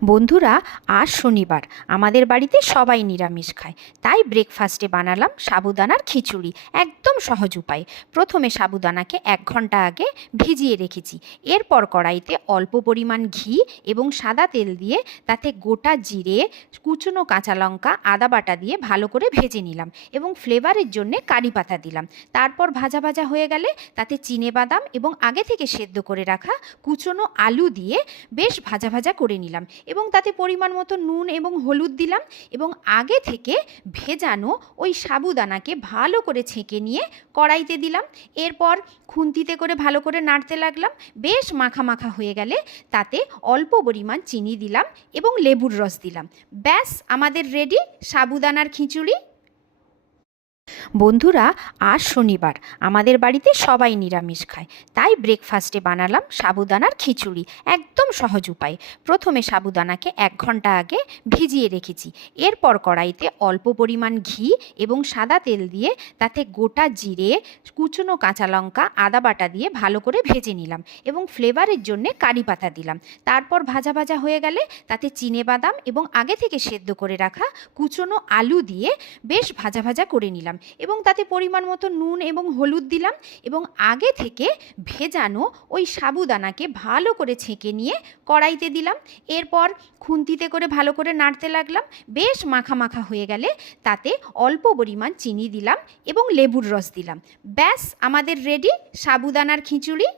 বন্ধুরা, আজ শনিবার, আমাদের বাড়িতে সবাই নিরামিষ খায়। তাই ব্রেকফাস্টে বানালাম সাবুদানার খিচুড়ি। একদম সহজ উপায়। প্রথমে সাবুদানাকে 1 ঘন্টা আগে ভিজিয়ে রেখেছি। এরপর কড়াইতে অল্প পরিমাণ ঘি এবং সাদা তেল দিয়ে তাতে গোটা জিরে, কুচনো কাঁচা লঙ্কা, আদা বাটা দিয়ে ভালো করে ভেজে নিলাম এবং ফ্লেভারের জন্যে কারি পাতা দিলাম। তারপর ভাজা ভাজা হয়ে গেলে তাতে চিনেবাদাম এবং আগে থেকে সেদ্ধ করে রাখা কুচনো আলু দিয়ে বেশ ভাজা ভাজা করে নিলাম এবং তাতে পরিমাণ মতো নুন এবং হলুদ দিলাম এবং আগে থেকে ভেজানো ওই সাবুদানাকে ভালো করে ছেঁকে নিয়ে কড়াইতে দিলাম। এরপর খুন্তিতে করে ভালো করে নাড়তে লাগলাম। বেশ মাখা মাখা হয়ে গেলে তাতে অল্প পরিমাণ চিনি দিলাম এবং লেবুর রস দিলাম। ব্যাস, আমাদের রেডি সাবুদানার খিচুড়ি। বন্ধুরা, আজ শনিবার, আমাদের বাড়িতে সবাই নিরামিষ খায়। তাই ব্রেকফাস্টে বানালাম সাবুদানার খিচুড়ি। একদম সহজ উপায়। প্রথমে সাবুদানাকে 1 ঘন্টা আগে ভিজিয়ে রেখেছি। এরপর কড়াইতে অল্প পরিমাণ ঘি এবং সাদা তেল দিয়ে তাতে গোটা জিরে, কুচনো কাঁচা লঙ্কা, আদা বাটা দিয়ে ভালো করে ভেজে নিলাম এবং ফ্লেভারের জন্যে কারি পাতা দিলাম। তারপর ভাজা ভাজা হয়ে গেলে তাতে চিনেবাদাম এবং আগে থেকে সেদ্ধ করে রাখা কুচনো আলু দিয়ে বেশ ভাজা ভাজা করে নিলাম এবং তাতে পরিমাণ মতো নুন এবং হলুদ দিলাম এবং আগে থেকে ভেজানো ওই সাবুদানাকে ভালো করে ছেঁকে নিয়ে কড়াইতে দিলাম। এরপর খুন্তিতে করে ভালো করে নাড়তে লাগলাম। বেশ মাখা মাখা হয়ে গেলে তাতে অল্প পরিমাণ চিনি দিলাম এবং লেবুর রস দিলাম। ব্যাস, আমাদের রেডি সাবুদানার খিচুড়ি।